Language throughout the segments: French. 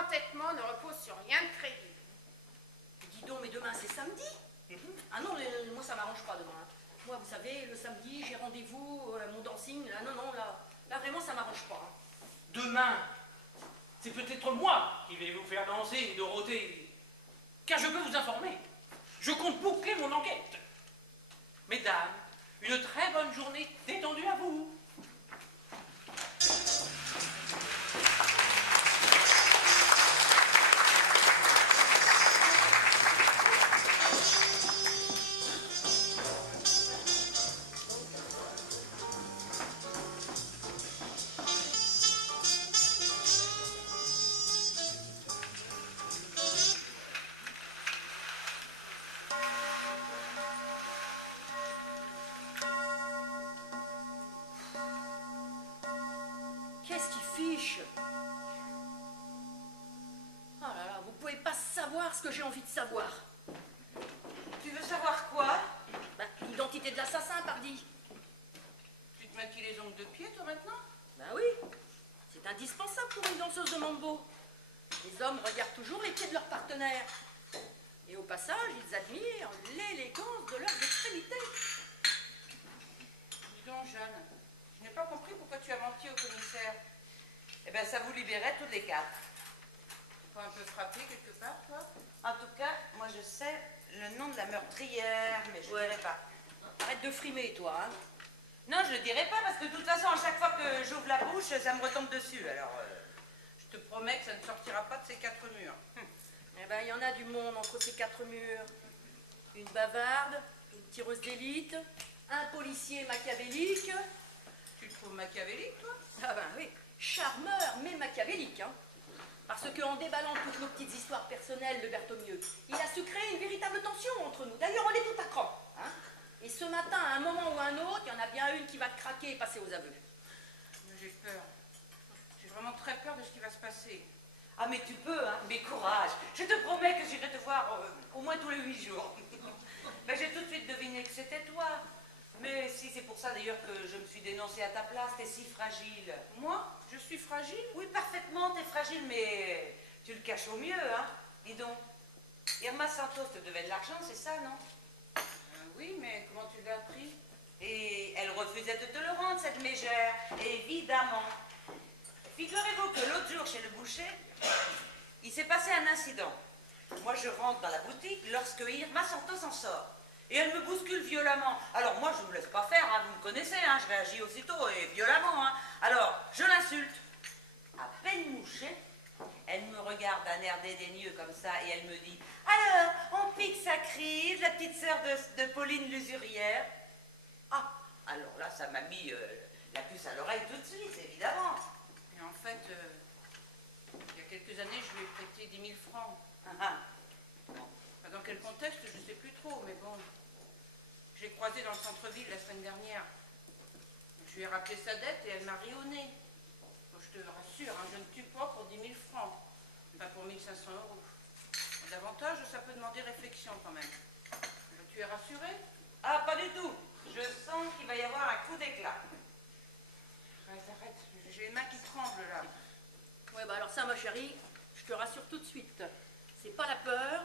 entêtement ne repose sur rien de crédible. Dis donc, mais demain c'est samedi. Ah non, moi ça m'arrange pas demain. Moi, vous savez, le samedi, j'ai rendez-vous, mon dancing, là, non, là vraiment ça m'arrange pas. Demain, c'est peut-être moi qui vais vous faire danser, Dorothée. Car je peux vous informer, je compte boucler mon enquête. Mesdames, une très bonne journée détendue à vous. Qu'est-ce qui fiche? Oh là là, vous pouvez pas savoir ce que j'ai envie de savoir. Tu veux savoir quoi? Ben, l'identité de l'assassin, pardi. Tu te maquilles les ongles de pied, toi, maintenant? Ben oui, c'est indispensable pour une danseuse de mambo. Les hommes regardent toujours les pieds de leur partenaire. Et au passage, ils admirent l'élégance de leurs extrémités. Dis donc, Jeanne, je n'ai pas compris pourquoi tu as menti au commissaire. Eh bien, ça vous libérait toutes les quatre. Tu pas un peu frappé quelque part, toi? En tout cas, moi je sais le nom de la meurtrière, mais je ne dirai pas. Arrête de frimer, toi, hein. Non, je ne le dirai pas, parce que de toute façon, à chaque fois que j'ouvre la bouche, ça me retombe dessus. Alors, je te promets que ça ne sortira pas de ces quatre murs. Eh ben, il y en a du monde entre ces quatre murs. Une bavarde, une tireuse d'élite, un policier machiavélique. Tu le trouves machiavélique, toi? Ah ben oui, charmeur, mais machiavélique, hein. Parce qu'en déballant toutes nos petites histoires personnelles de Berthommieux, il a su créer une véritable tension entre nous. D'ailleurs, on est tout à cran, hein. Et ce matin, à un moment ou à un autre, il y en a bien une qui va craquer et passer aux aveux. J'ai peur. J'ai vraiment très peur de ce qui va se passer. Ah mais tu peux, hein, mais courage. Je te promets que j'irai te voir au moins tous les 8 jours. Ben, j'ai tout de suite deviné que c'était toi. Mais si c'est pour ça d'ailleurs que je me suis dénoncée à ta place, t'es si fragile. Moi? Je suis fragile? Oui, parfaitement, t'es fragile, mais tu le caches au mieux, hein. Dis donc, Irma Santos te devait de l'argent, c'est ça, non? Oui, mais comment tu l'as appris? Et elle refusait de te le rendre, cette mégère, évidemment. Figurez-vous que l'autre jour, chez le boucher, il s'est passé un incident. Moi, je rentre dans la boutique lorsque Irma Santos en sort. Et elle me bouscule violemment. Alors moi, je ne me laisse pas faire, hein, vous me connaissez, hein, je réagis aussitôt et violemment. Hein. Alors, je l'insulte. À peine mouchée, elle me regarde d'un air dédaigneux comme ça et elle me dit « Alors, on pique sa crise, la petite sœur de Pauline l'usurière ?» Ah, alors là, ça m'a mis la puce à l'oreille tout de suite, évidemment. Et en fait, il y a quelques années, je lui ai prêté 10 000 francs. Dans quel contexte, je ne sais plus trop, mais bon. Je l'ai croisée dans le centre-ville la semaine dernière. Je lui ai rappelé sa dette et elle m'a ri au nez. Bon, je te rassure, hein, je ne tue pas pour 10 000 francs, pas pour 1 500 euros. Davantage, ça peut demander réflexion quand même. Tu es rassurée? Ah, pas du tout. Je sens qu'il va y avoir un coup d'éclat. Arrête, j'ai les mains qui tremblent là. Ouais, bah alors ça, ma chérie, je te rassure tout de suite. C'est pas la peur,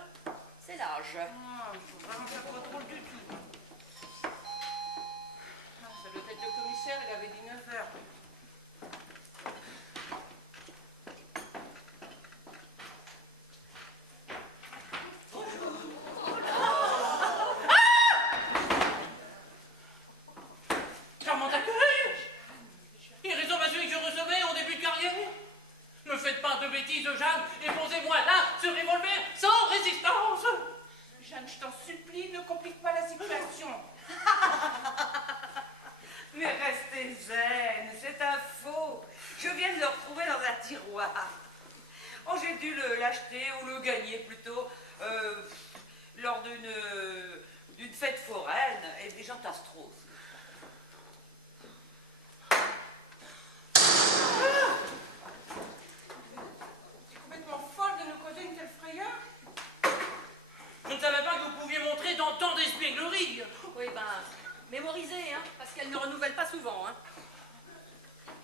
c'est l'âge. Ah, faut vraiment pas trop drôle du tout. Ah, ça doit être le commissaire, il avait dit 9 heures. Charmant accueil! Et raison m'a celui que je recevais en début de carrière. Ne faites pas de bêtises, Jeanne, et posez-moi là ce revolver sans résistance. Jeanne, je t'en supplie, ne complique pas la situation. Mais restez zen, c'est un faux. Je viens de le retrouver dans un tiroir. Oh, j'ai dû l'acheter, ou le gagner plutôt, lors d'une fête foraine, et des gens t'astrosent. C'est complètement folle de nous causer une telle frayeur. Je ne savais pas que vous pouviez montrer dans tant d'espièglerie. Oui, ben, mémorisez, hein, parce qu'elle ne renouvelle pas souvent, hein.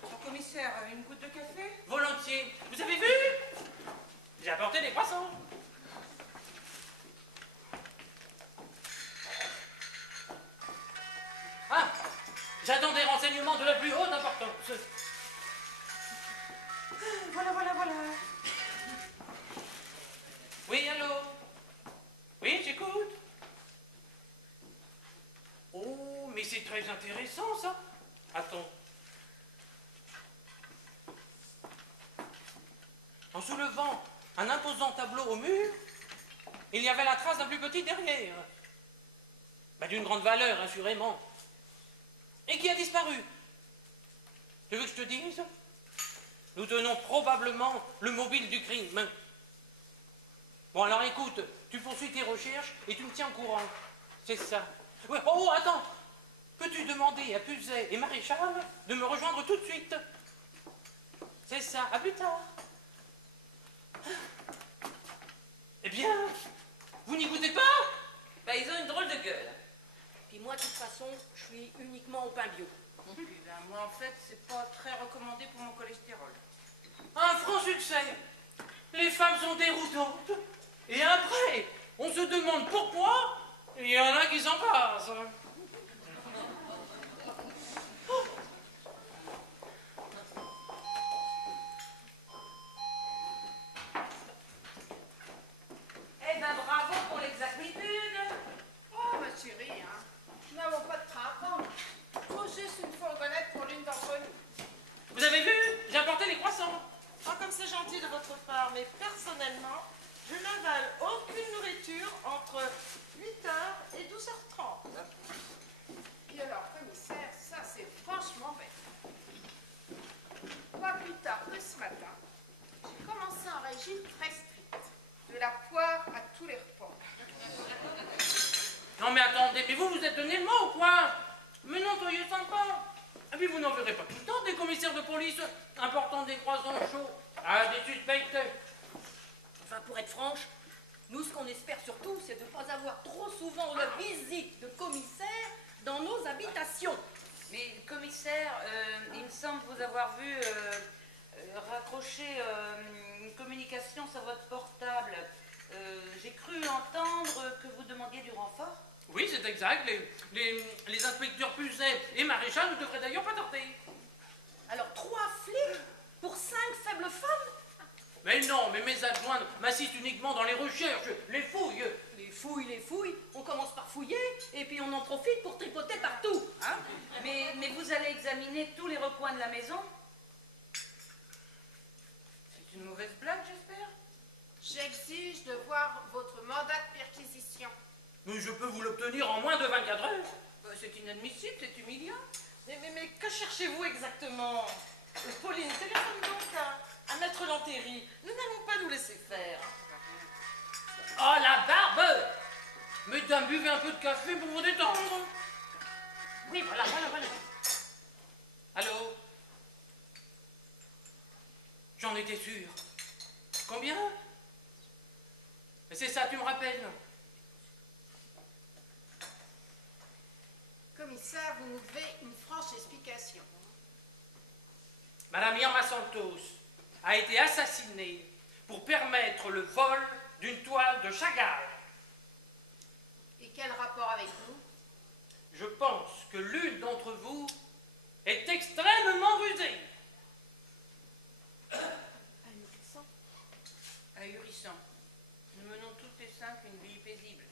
Mon commissaire, une goutte de café? Volontiers. Vous avez vu? voilà, voilà, voilà. Oui, allô? Oui, j'écoute. Oh, mais c'est très intéressant, ça. Attends. En soulevant un imposant tableau au mur, il y avait la trace d'un plus petit derrière. D'une grande valeur, assurément. Et qui a disparu. Tu veux que je te dise? Nous tenons probablement le mobile du crime. Bon, alors écoute, tu poursuis tes recherches et tu me tiens au courant. C'est ça. Ouais, oh, attends. Peux-tu demander à Puzet et Maréchal de me rejoindre tout de suite? C'est ça. À plus tard. Eh bien, vous n'y goûtez pas? Ils ont une drôle de gueule. Puis moi, de toute façon, je suis uniquement au pain bio. Puis ben, moi, en fait, c'est pas très recommandé pour mon cholestérol. Un franc succès. Les femmes sont déroutantes. Et après, on se demande pourquoi il y en a qui s'en passent. Eh ben, bravo pour l'exactitude. Oh, ma chérie, hein. Nous n'avons pas de train à prendre. Faut juste une fourgonnette pour l'une d'entre nous. Vous avez vu? J'ai apporté les croissants. Ah, comme c'est gentil de votre part, mais personnellement, je n'avale aucune nourriture entre 8h et 12h30. Et alors, commissaire, ça c'est franchement bête. Pas plus tard que ce matin, j'ai commencé un régime très strict. De la poire à tous les repas. Non mais attendez, mais vous êtes donné le mot ou quoi? Mais non, soyez sympa. Et puis vous n'en verrez pas tout le temps des commissaires de police important des croissants chauds à des suspects. Enfin, pour être franche, nous, ce qu'on espère surtout, c'est de ne pas avoir trop souvent la visite de commissaires dans nos habitations. Mais, commissaire, il me semble vous avoir vu raccrocher une communication sur votre portable. J'ai cru entendre que vous demandiez du renfort. Oui, c'est exact. Les inspecteurs Puzet et Maréchal ne devraient d'ailleurs pas tarder. Alors, 3 flics pour 5 faibles femmes? Mais non, mais mes adjoints m'assistent uniquement dans les recherches, les fouilles. Les fouilles, on commence par fouiller et puis on en profite pour tripoter partout. Hein? Mais vous allez examiner tous les recoins de la maison? C'est une mauvaise blague, j'espère? J'exige de voir votre mandat de perquisition. Mais je peux vous l'obtenir en moins de 24 heures. C'est inadmissible, c'est humiliant. Mais que cherchez-vous exactement? Pauline, téléphone donc à Maître Lantéry. Nous n'allons pas nous laisser faire. Oh la barbe! Mesdames, buvez un peu de café pour vous détendre. Oui, voilà. Allô? J'en étais sûr. Combien? Mais c'est ça, tu me rappelles. Commissaire, vous nous devez une franche explication. Madame Irma Santos a été assassinée pour permettre le vol d'une toile de Chagall. Et quel rapport avec nous? Je pense que l'une d'entre vous est extrêmement rusée. Ahurissant. Nous menons toutes les 5 une vie paisible.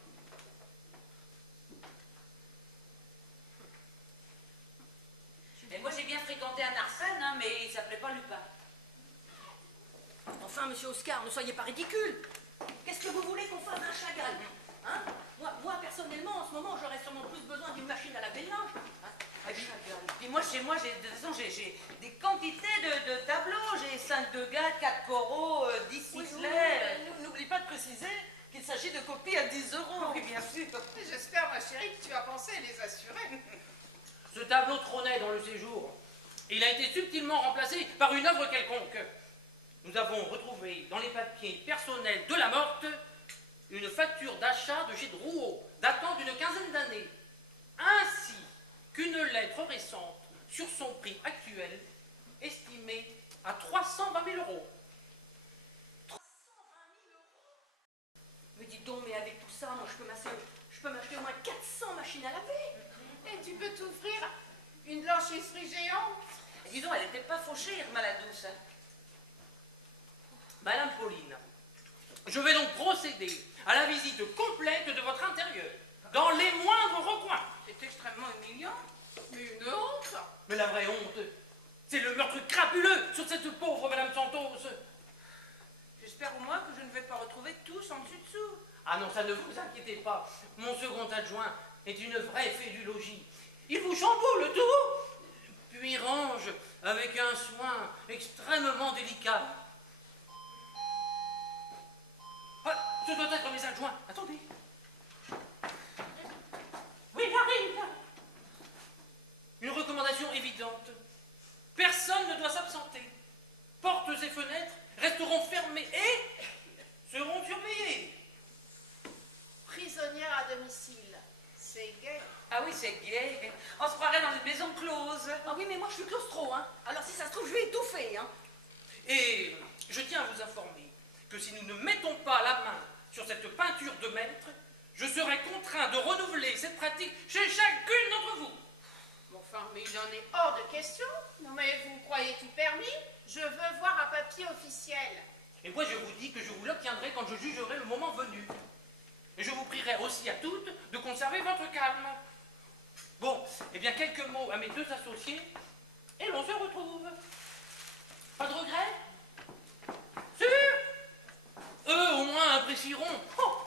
Et moi j'ai bien fréquenté un Arsène, hein, mais il s'appelait pas Lupin. Enfin, monsieur Oscar, ne soyez pas ridicule. Qu'est-ce que vous voulez qu'on fasse d'un Chagall? Hein? Moi, personnellement, en ce moment, j'aurais sûrement plus besoin d'une machine à laver le linge. Hein? Puis moi, chez moi, de toute façon, j'ai des quantités de tableaux. J'ai 5 Degas, 4 Corot, 10 Sisley. N'oublie pas de préciser qu'il s'agit de copies à 10 €. Oui, bien sûr. J'espère, ma chérie, que tu as pensé à les assurer. Ce tableau trônait dans le séjour. Il a été subtilement remplacé par une œuvre quelconque. Nous avons retrouvé dans les papiers personnels de la morte une facture d'achat de chez Drouot, datant d'une quinzaine d'années, ainsi qu'une lettre récente sur son prix actuel, estimé à 320 000 €. 320 000 €? Mais dites donc, mais avec tout ça, moi, je peux m'acheter au moins 400 machines à laver. Et tu peux t'ouvrir une blanchisserie géante. Et dis donc, elle n'était pas fauchée, Irma la douce. Hein. Madame Pauline, je vais donc procéder à la visite complète de votre intérieur, dans les moindres recoins. C'est extrêmement humiliant. Mais une honte. Mais la vraie honte, c'est le meurtre crapuleux sur cette pauvre Madame Santos. J'espère au moins que je ne vais pas retrouver tous en dessus-dessous. Ah non, ça ne vous inquiétez pas. Mon second adjoint est une vraie fée du logis. Il vous chamboule tout, puis range avec un soin extrêmement délicat. Ah, ce doit être mes adjoints. Attendez. Oui, j'arrive. Une recommandation évidente. Personne ne doit s'absenter. Portes et fenêtres resteront fermées et seront surveillées. Prisonnière à domicile. C'est gai. Ah oui, c'est gai. On se croirait dans une maison close. Ah oui, mais moi je suis claustro, hein. Alors si ça se trouve, je vais étouffer, hein. Et je tiens à vous informer que si nous ne mettons pas la main sur cette peinture de maître, je serai contraint de renouveler cette pratique chez chacune d'entre vous. Bon, enfin, mais il en est hors de question. Non, mais vous croyez tout permis? Je veux voir un papier officiel. Et moi, je vous dis que je vous l'obtiendrai quand je jugerai le moment venu. Et je vous prierai aussi à toutes de conserver votre calme. Bon, eh bien, quelques mots à mes deux associés, et l'on se retrouve. Pas de regret? Sûr? Eux, au moins, apprécieront. Oh!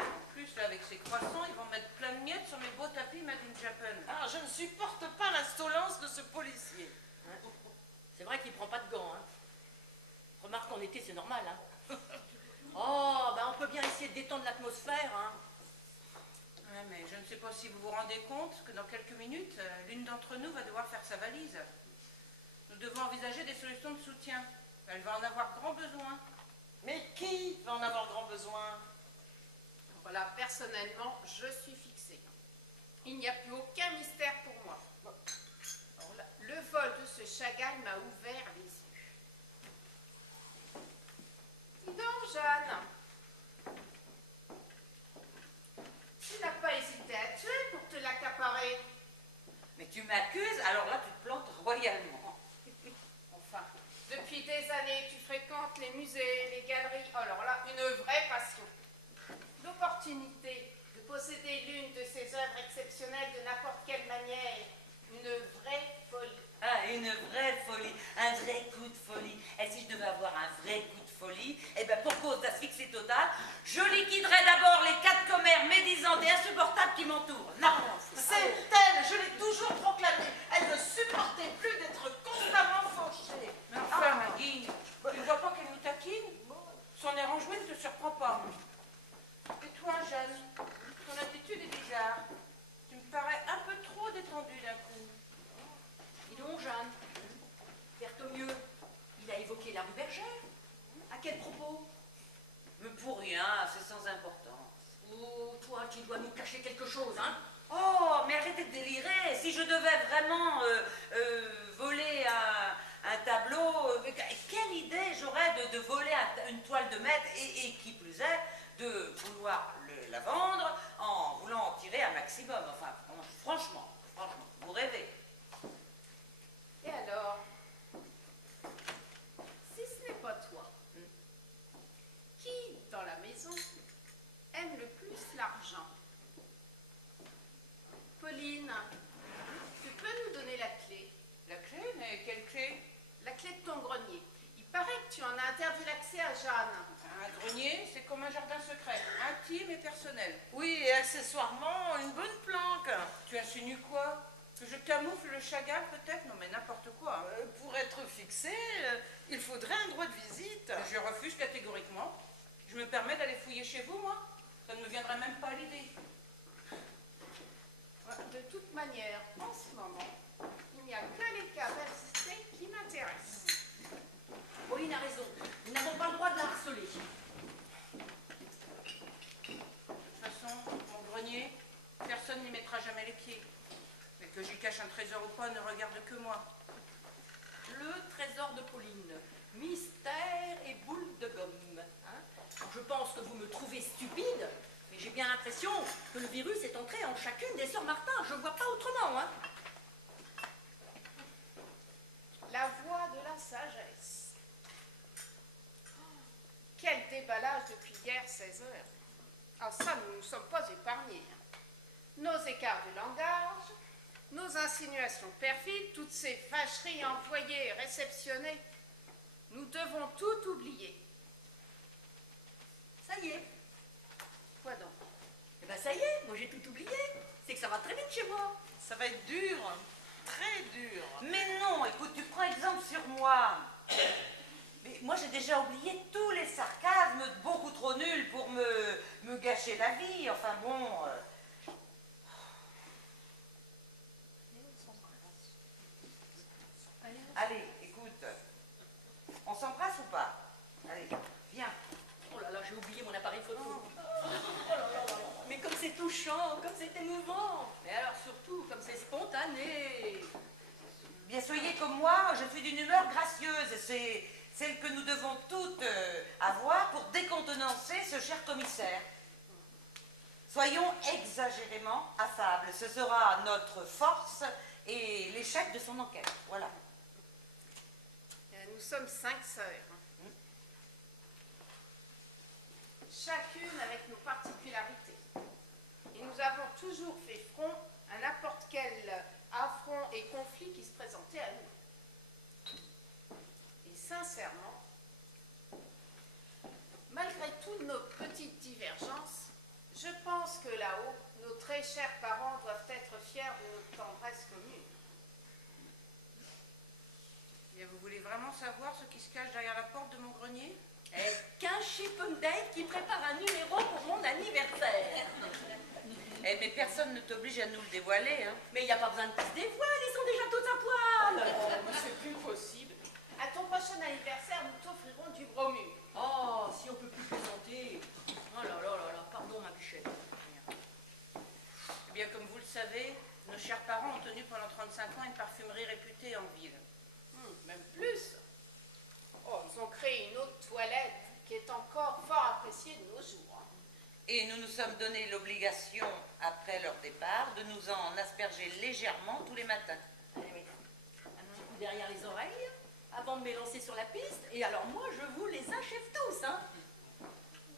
En plus, là, avec ces croissants, ils vont mettre plein de miettes sur mes beaux tapis Made in Japan. Ah, je ne supporte pas l'insolence de ce policier. C'est vrai qu'il prend pas de gants, hein. Remarque qu'en été, c'est normal, hein. Oh, ben on peut bien essayer de détendre l'atmosphère, hein. Ouais, mais je ne sais pas si vous vous rendez compte que dans quelques minutes, l'une d'entre nous va devoir faire sa valise. Nous devons envisager des solutions de soutien. Elle va en avoir grand besoin. Mais qui va en avoir grand besoin? Voilà, personnellement, je suis fixée. Il n'y a plus aucun mystère pour moi. Alors là, le vol de ce Chagall m'a ouvert les yeux. Dis donc, Jeanne, tu n'as pas hésité à tuer pour te l'accaparer. Mais tu m'accuses, alors là, tu te plantes royalement. Enfin, depuis des années, tu fréquentes les musées, les galeries. Alors là, une vraie passion. L'opportunité de posséder l'une de ces œuvres exceptionnelles de n'importe quelle manière. Une vraie folie. Ah, une vraie folie, un vrai coup de folie. Et si je devais avoir un vrai coup de folie, eh bien, pour cause d'asphyxie totale, je liquiderais d'abord les 4 commères médisantes et insupportables qui m'entourent. Non, C'est elle, je l'ai toujours proclamé. Elle ne supportait plus d'être constamment fauchée. Mais enfin, Maggie, tu ne vois pas qu'elle nous taquine? Son air enjoué ne te surprend pas. Et toi, Jeanne, ton attitude est bizarre. Tu me parais un peu trop détendue d'un coup. Dis donc, Jeanne, Berthommieux, il a évoqué la rue Bergère. À quel propos? mais pour rien, c'est sans importance. Oh, toi, tu dois nous cacher quelque chose, hein. Oh, mais arrêtez de délirer. Si je devais vraiment voler un tableau, quelle idée j'aurais de voler une toile de maître et qui plus est, de vouloir la vendre en voulant en tirer un maximum. Enfin, franchement, vous rêvez. Et alors, si ce n'est pas toi, qui dans la maison aime le plus l'argent? Pauline, tu peux nous donner la clé? La clé? Mais quelle clé? La clé de ton grenier. Il paraît que tu en as interdit l'accès à Jeanne. Un grenier, c'est comme un jardin secret, intime et personnel. Oui, et accessoirement, une bonne planque. Tu insinues quoi? Que je camoufle le Chagall peut-être? Non mais n'importe quoi. Pour être fixé, il faudrait un droit de visite. Je refuse catégoriquement. Je me permets d'aller fouiller chez vous, moi? Ça ne me viendrait même pas à l'idée. De toute manière, en ce moment, il n'y a que les cas persistés qui m'intéressent. Pauline a raison. Nous n'avons pas le droit de la harceler. De toute façon, mon grenier, personne n'y mettra jamais les pieds. Mais que j'y cache un trésor ou pas ne regarde que moi. Le trésor de Pauline. Mystère et boule de gomme. Hein? Je pense que vous me trouvez stupide, mais j'ai bien l'impression que le virus est entré en chacune des sœurs Martin. Je ne vois pas autrement, hein. La voix de la sagesse. Quel déballage depuis hier 16 heures. Ah ça, nous ne nous sommes pas épargnés. Nos écarts de langage, nos insinuations perfides, toutes ces vacheries envoyées et réceptionnées, nous devons tout oublier. Ça y est. Quoi donc? Eh ben ça y est, moi j'ai tout oublié. C'est que ça va très vite chez moi. Ça va être dur, très dur. Mais non, écoute, tu prends exemple sur moi. Mais moi, j'ai déjà oublié tous les sarcasmes beaucoup trop nuls pour me gâcher la vie. Enfin bon... Allez, écoute, on s'embrasse ou pas? Allez, viens. Oh là là, j'ai oublié mon appareil photo. Oh là là là là. Mais comme c'est touchant, comme c'est émouvant. Mais alors surtout, comme c'est spontané. Bien, soyez comme moi, je suis d'une humeur gracieuse. C'est celle que nous devons toutes avoir pour décontenancer ce cher commissaire. Soyons exagérément affables. Ce sera notre force et l'échec de son enquête. Voilà. Nous sommes 5 sœurs. Chacune avec nos particularités. Et nous avons toujours fait front à n'importe quel affront et conflit qui se présentait à nous. Et sincèrement, malgré toutes nos petites divergences, je pense que là-haut, nos très chers parents doivent être fiers de notre tendresse commune. Bien, vous voulez vraiment savoir ce qui se cache derrière la porte de mon grenier? Qu'un Chippendale qui prépare un numéro pour mon anniversaire. Mais personne ne t'oblige à nous le dévoiler. Hein. Mais il n'y a pas besoin de se dévoiler, ils sont déjà tous à poil. Oh, mais c'est plus possible. À ton prochain anniversaire, nous t'offrirons du bromure. Oh, si on peut plus plaisanter. Oh là là là là, pardon ma bichette. Eh bien, comme vous le savez, nos chers parents ont tenu pendant 35 ans une parfumerie réputée en ville. Même plus. Oh, ils ont créé une eau de toilette qui est encore fort appréciée de nos jours. Et nous nous sommes donné l'obligation, après leur départ, de nous en asperger légèrement tous les matins. Allez, oui. Un petit coup derrière les oreilles, avant de m'élancer sur la piste, et alors moi je vous les achève tous, hein.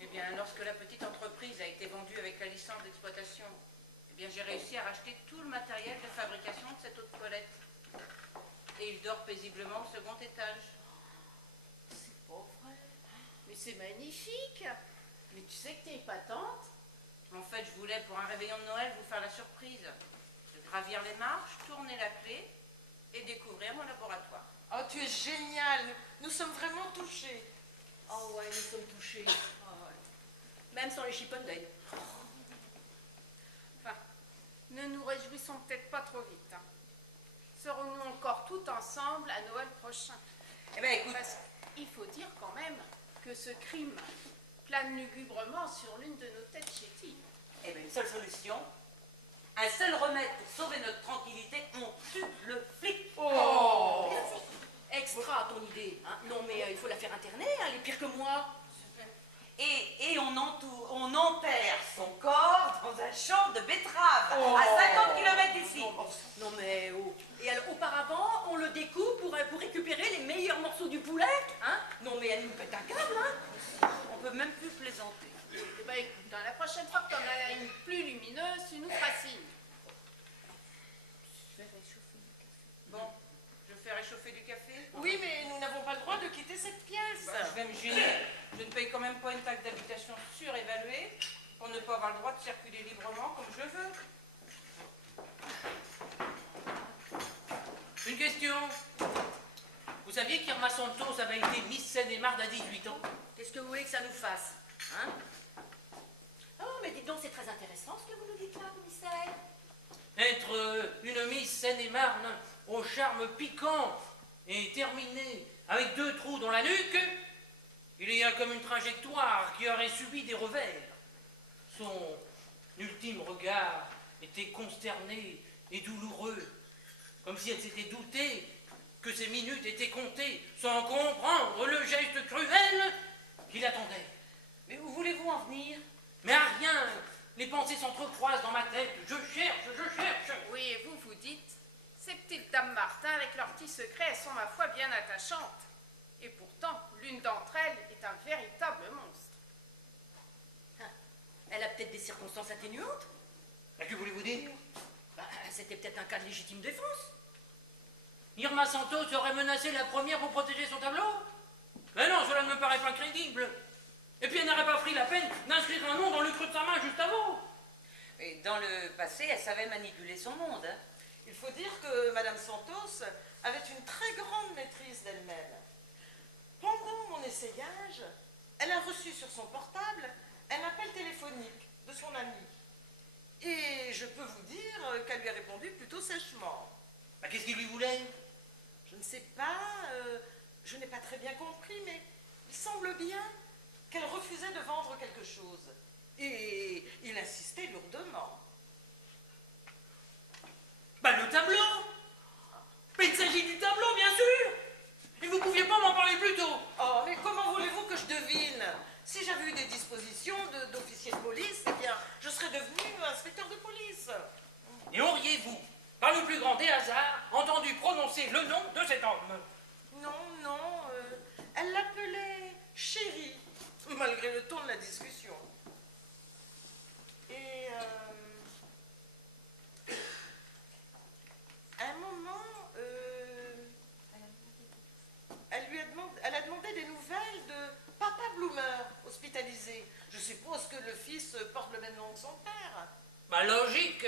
Eh bien, lorsque la petite entreprise a été vendue avec la licence d'exploitation, eh bien, j'ai réussi à racheter tout le matériel de fabrication de cette eau de toilette. Et il dort paisiblement au second étage. C'est pas vrai. Mais c'est magnifique. Mais tu sais que t'es épatante. En fait, je voulais, pour un réveillon de Noël, vous faire la surprise de gravir les marches, tourner la clé et découvrir mon laboratoire. Oh, tu es génial. Nous sommes vraiment touchés. Oh ouais, nous sommes touchés. Oh ouais. Même sans les Chippendales. Enfin, ne nous réjouissons peut-être pas trop vite. Hein. Serons-nous encore tout ensemble à Noël prochain? Eh bien, écoute, Parce qu'il faut dire quand même que ce crime plane lugubrement sur l'une de nos têtes chétives. eh bien, une seule solution, un seul remède pour sauver notre tranquillité, on tue le flic. Oh! Extra ton idée. Hein. Non mais il faut la faire interner, hein, elle est pire que moi. Et on enterre son corps dans un champ de betteraves à 50 km d'ici. Non mais oh. Et alors auparavant, on le découpe pour récupérer les meilleurs morceaux du poulet, hein. Non mais elle nous pète un câble, hein. On peut même plus plaisanter. Eh ben écoute, hein, la prochaine fois que t'en as une plus lumineuse, tu nous feras signe. Je vais réchauffer du café. Bon, je fais réchauffer du café. Oui, mais nous n'avons pas le droit de quitter cette pièce. Bah, je vais me gêner. Je ne paye quand même pas une taxe d'habitation surévaluée pour ne pas avoir le droit de circuler librement comme je veux. Une question. Vous saviez qu'Irma Santos avait été Miss Seine-et-Marne à 18 ans? Qu'est-ce que vous voulez que ça nous fasse, hein? Oh mais dites donc, c'est très intéressant ce que vous nous dites là, commissaire. Être une Miss Seine-et-Marne au charme piquant et terminée avec 2 trous dans la nuque, il y a comme une trajectoire qui aurait subi des revers. Son ultime regard était consterné et douloureux, comme si elle s'était doutée que ses minutes étaient comptées, sans comprendre le geste cruel qui l'attendait. Mais où voulez-vous en venir? Mais à rien, les pensées s'entrecroisent dans ma tête. Je cherche. Oui, et vous, vous dites, Ces petites dames Martin, avec leurs petits secrets, sont, ma foi, bien attachantes. Et pourtant, l'une d'entre elles est un véritable monstre. Elle a peut-être des circonstances atténuantes. Que voulez-vous dire? C'était peut-être un cas de légitime défense. Irma Santos aurait menacé la première pour protéger son tableau? Mais non, cela ne me paraît pas crédible. Et puis elle n'aurait pas pris la peine d'inscrire un nom dans le creux de sa main juste avant. Et dans le passé, elle savait manipuler son monde. Hein. Il faut dire que Madame Santos avait une très grande maîtrise d'elle-même. Pendant mon essayage, elle a reçu sur son portable un appel téléphonique de son amie. Et je peux vous dire qu'elle lui a répondu plutôt sèchement. Qu'est-ce qu'il lui voulait? Je ne sais pas, je n'ai pas très bien compris, mais il semble bien qu'elle refusait de vendre quelque chose. Et il insistait lourdement. Le tableau! Mais il s'agit du tableau, bien sûr! Et vous pouviez pas m'en parler plus tôt! Oh, mais comment voulez-vous que je devine? Si j'avais eu des dispositions d'officier de police, eh bien, je serais devenu inspecteur de police. Et auriez-vous, par le plus grand des hasards, entendu prononcer le nom de cet homme? Non, elle l'appelait chérie, malgré le ton de la discussion. Et à un moment, elle a demandé des nouvelles de Papa Bloomer, hospitalisé. Je suppose que le fils porte le même nom que son père. Logique!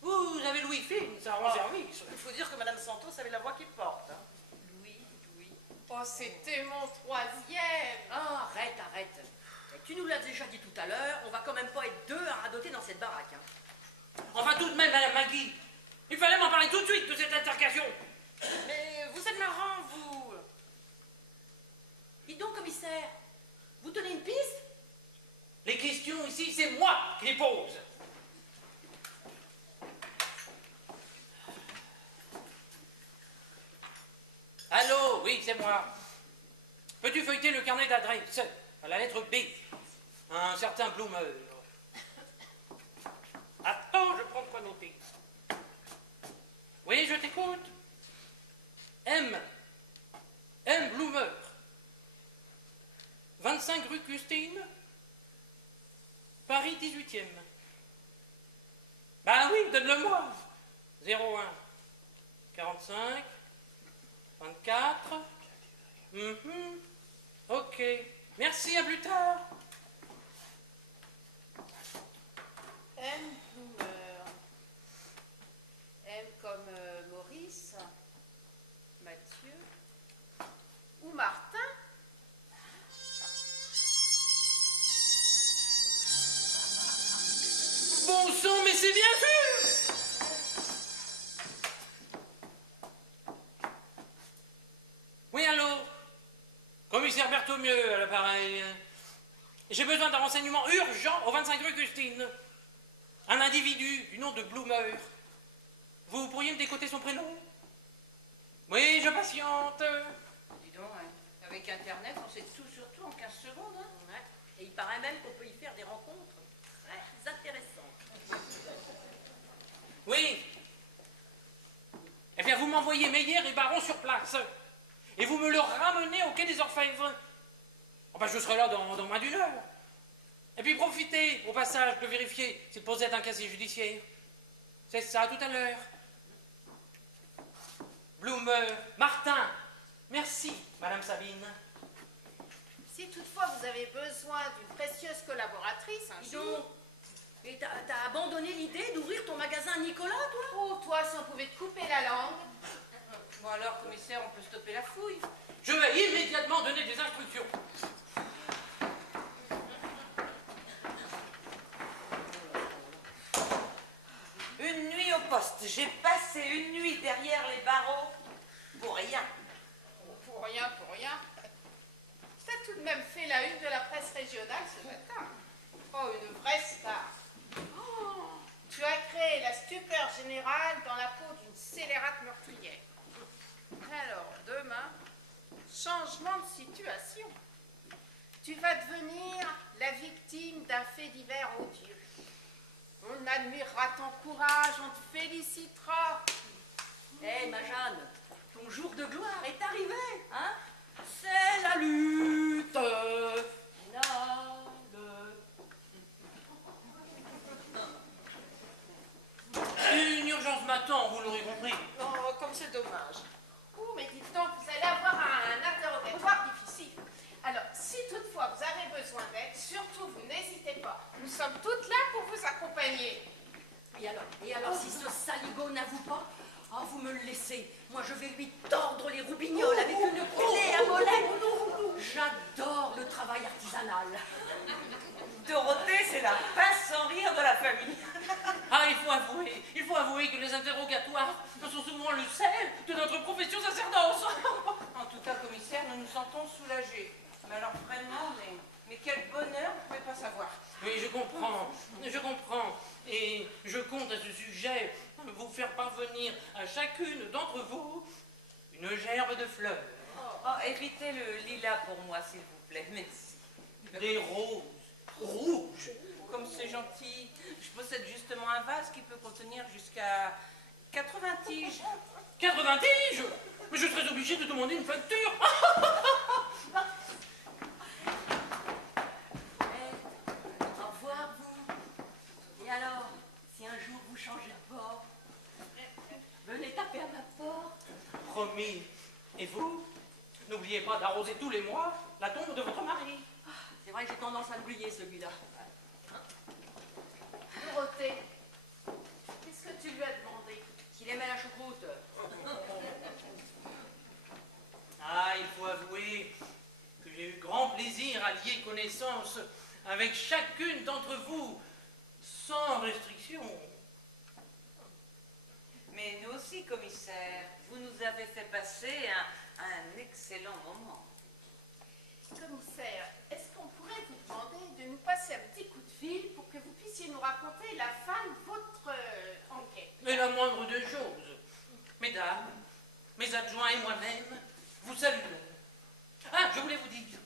Vous avez Louis Fine, ça rend service. Il faut dire que Madame Santos avait la voix qui porte. Hein. Louis. Oh, c'était mon troisième. Ah, arrête. Tu nous l'as déjà dit tout à l'heure, on va quand même pas être deux à radoter dans cette baraque. Enfin, tout de même, Madame Maggie, il fallait m'en parler tout de suite de cette altercation. Mais vous êtes marrant, vous. Dites donc, commissaire, vous tenez une piste? Les questions ici, c'est moi qui les pose. Allô, oui, c'est moi. Peux-tu feuilleter le carnet d'adresse à la lettre B? Un certain Bloomer. Attends, je prends quoi noter. Oui, je t'écoute. M. Bloomer. 25 rue Custine, Paris 18e. Oui, donne-le-moi. 01 45 24. Ok. Merci, à plus tard. M. Bloomer. M comme Maurice, Mathieu ou Martin. Bon sang, mais c'est bien sûr! Oui, allô? Commissaire Berthomieux à l'appareil. J'ai besoin d'un renseignement urgent au 25 rue Custine. Un individu du nom de Bloomer. Vous pourriez me décoter son prénom? Oui, je patiente. Dis donc, hein, avec Internet, on sait tout sur tout en 15 secondes. Hein. Ouais. Et il paraît même qu'on peut y faire des rencontres très intéressantes. Oui. Eh bien, vous m'envoyez Meyer et Baron sur place. Et vous me le ramenez au quai des Orfèvres. Je serai là dans moins d'une heure. Et puis profitez, au passage, de vérifier s'il possède un casier judiciaire. C'est ça, tout à l'heure. Bloomer, Martin. Merci, Madame Sabine. Si toutefois vous avez besoin d'une précieuse collaboratrice, un Dis jour... donc, et t'as abandonné l'idée d'ouvrir ton magasin Nicolas, toi? Oh, toi, si on pouvait te couper la langue. Bon alors, commissaire, on peut stopper la fouille. Je vais immédiatement donner des instructions. Une nuit au poste. J'ai passé une nuit derrière les barreaux pour rien. Oh, pour rien. Ça a tout de même fait la une de la presse régionale ce matin. Oh, une vraie star. Oh, tu as créé la stupeur générale dans la peau d'une scélérate meurtrière. Alors, demain, changement de situation. Tu vas devenir la victime d'un fait divers odieux. On admirera ton courage, on te félicitera. Eh, ma Jeanne, ton jour de gloire est arrivé, hein? C'est la lutte finale. Une urgence m'attend, vous l'aurez compris. Oh, comme c'est dommage. Oh, mais dites donc, vous allez avoir un interrogatoire difficile. Alors, si toutefois vous avez besoin d'aide, surtout vous n'hésitez pas. Nous sommes toutes là pour vous accompagner. Et alors, si ce saligo n'avoue pas, oh, vous me le laissez. Moi, je vais lui tordre les roubignoles avec une clé à mollet. J'adore le travail artisanal. Dorothée, c'est la pince sans rire de la famille. Ah, il faut avouer que les interrogatoires sont souvent le sel de notre profession sacerdoce. En tout cas, commissaire, nous nous sentons soulagés. Mais alors vraiment, mais quel bonheur, vous ne pouvez pas savoir. Oui, je comprends. Et je compte à ce sujet vous faire parvenir à chacune d'entre vous une gerbe de fleurs. Oh, évitez le lilas pour moi, s'il vous plaît. Merci. Des roses rouges. Comme c'est gentil, je possède justement un vase qui peut contenir jusqu'à 80 tiges. 80 tiges. Mais je serais obligé de demander une facture. Au revoir, vous. Et alors, si un jour vous changez de bord, venez taper à ma porte. Promis. Et vous, n'oubliez pas d'arroser tous les mois la tombe de votre mari. C'est vrai que j'ai tendance à l'oublier, celui-là. Dorothée, qu'est-ce que tu lui as demandé? Qu'il aimait la choucroute. Ah, il faut avouer que j'ai eu grand plaisir à lier connaissance avec chacune d'entre vous, sans restriction. Mais nous aussi, commissaire, vous nous avez fait passer un excellent moment. Commissaire, est-ce qu'on pourrait vous demander de nous passer un petit coup de fil pour que vous puissiez nous raconter la fin de votre enquête? Mais la moindre des choses. Mesdames, mes adjoints et moi-même, vous saluons. Ah, je voulais vous dire,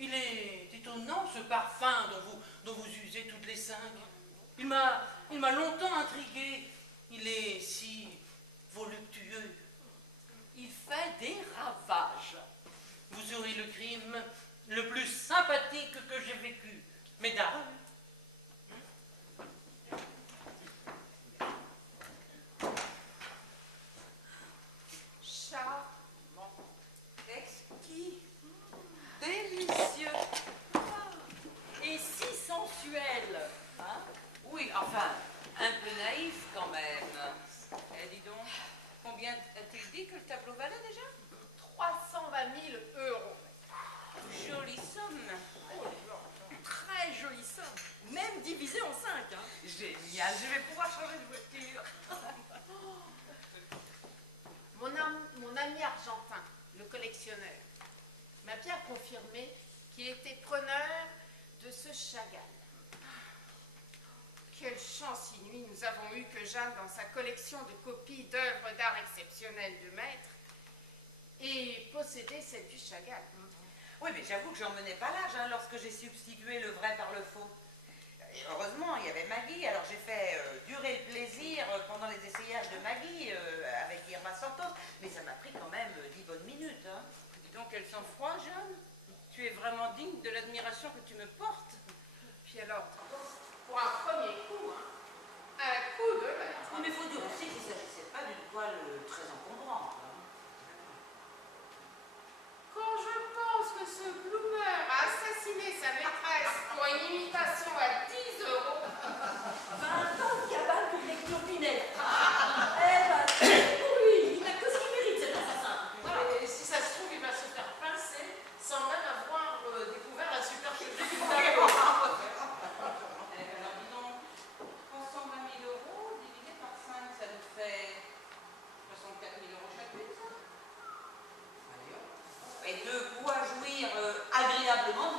il est étonnant ce parfum dont vous usez toutes les 5. Il m'a longtemps intrigué. Il est si voluptueux. Il fait des ravages. Vous aurez le crime le plus sympathique que j'ai vécu. Mesdames, Charmant. Exquis. Délicieux. Et si sensuel. Hein? Oui, enfin, un peu naïf quand même. Eh, dis donc, combien a-t-il dit que le tableau valait déjà? 320 000 euros. Jolie somme. Très jolie somme. Même divisé en 5. Hein? Génial, je vais pouvoir changer de voiture. Mon ami argentin, le collectionneur, m'a bien confirmé qu'il était preneur de ce Chagall. Quelle chance inouïe nous avons eu que Jeanne, dans sa collection de copies d'œuvres d'art exceptionnelles de maître, ait possédé celle du Chagall. Oui, mais j'avoue que j'en menais pas l'âge lorsque j'ai substitué le vrai par le faux. Et heureusement, il y avait Maggie, alors j'ai fait durer le plaisir pendant les essayages de Maggie avec Irma Santos, mais ça m'a pris quand même 10 bonnes minutes. Hein. Dis donc, quel sang-froid, Jeanne. Tu es vraiment digne de l'admiration que tu me portes. Puis alors, pour un premier coup, un coup de maître. Oui, mais il faut dire aussi qu'il ne s'agissait pas d'une toile très encombrante. Quand je pense que ce Bloomer a assassiné sa maîtresse pour une imitation à 10 euros, 20 ans de cabane pour des clopinettes. Eh ben, c'est pour lui. Il n'a que ce qu'il mérite, cet assassin. voilà. Et si ça se trouve, il va se faire pincer sans même avoir découvert la supercherie du tableau. Alors, dis donc, 320 000 euros divisé par 5, ça nous fait 64 000 euros chacune, ça. Et de quoi jouir agréablement